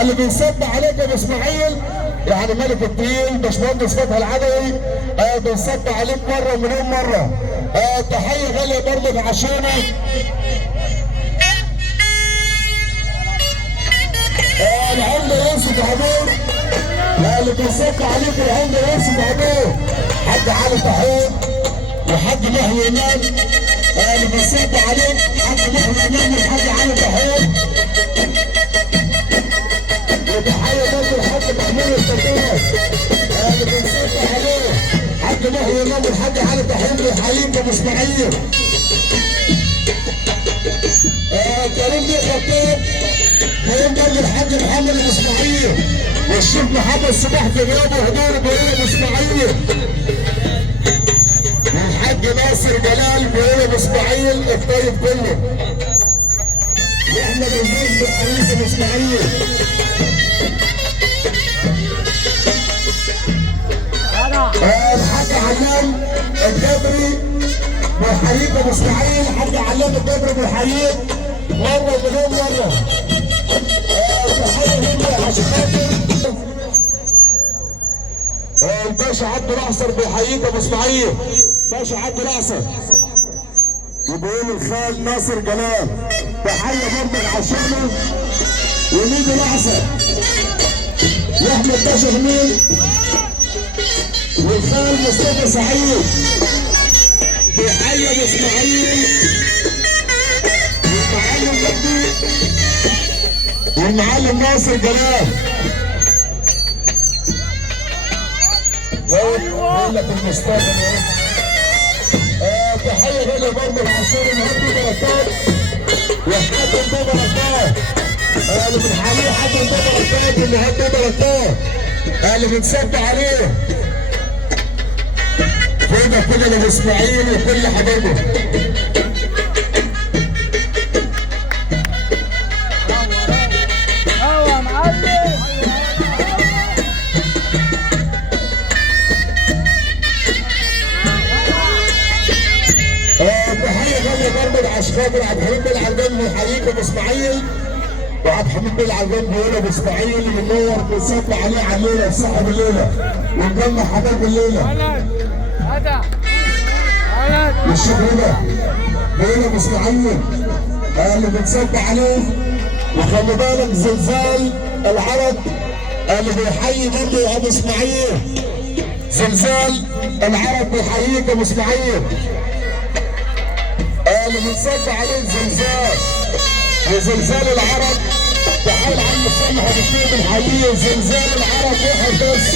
اللي بينصب عليك يا ابو اسماعيل يعني ملك الدين باشمهندس فتحي العدوي بينصب عليك مره ومليون مره. تحيه غاليه برضه لعشانه العمده يوسف عبور اللي بينصب عليك العمده يوسف عبور حاج علي طاحون وحاج محي امام اللي بينصب عليك حاج محي امام وحاج علي طاحون. وتحية برضه لحاج محمود الفتوح اللي بنصب عليه حاج محي امام والحاج علي طاحون بيحييك يا ابو اسماعيل. كريم بيه خطاب كريم برضه الحاج محمد ابو اسماعيل والشيخ محمد صباح في غيابه وحضوره بيقول ابو اسماعيل. والحاج ناصر جلال بيقول ابو اسماعيل الطيب كله. واحنا بنفوز بحييك ابو اسماعيل. الحاج علام الجبري بيحييك ابو اسماعيل. الحاج علام الجبري بيحييك مره ومليون مره. تحيه مني عشان خاطر الباشا عبد الاعصر بيحييك ابو اسماعيل. باشا عبد الاعصر يقول الخال ناصر جلال تحيه برضه عشانه وميدو الاعصر واحمد باشا جميل والخال مصطفى سعيد بيحيي ابو اسماعيل والمعلم جدي والمعلم ناصر جلال. بقول لك المستقبل تحيه غاليه برضه لعصير الهدي بركات وحاتم بيه بركات اللي بنحييه حاتم بيه بركات اللي هدي بركات اللي بنصب عليه كده لابو اسماعيل وكل حبايبه. يا معلم تحيه غاليه برضه لعشقاوي عبد الحميد بيه العرجان بيحييك ابو اسماعيل. وعبد الحميد بيه العرجان بيقول ابو اسماعيل منور بنصب عليه على الليله وصاحب الليله ونجمع حبايب الليله. والشيخ رضا بيقول ابو اسماعيل اللي بنصب عليه. وخلي بالك زلزال العرب اللي بيحيي برضه يا ابو اسماعيل. زلزال العرب بيحييك يا ابو اسماعيل اللي بنصب عليه زلزال. وزلزال العرب تحايل عم السمح بشيء بنحييه. زلزال العرب واحد بس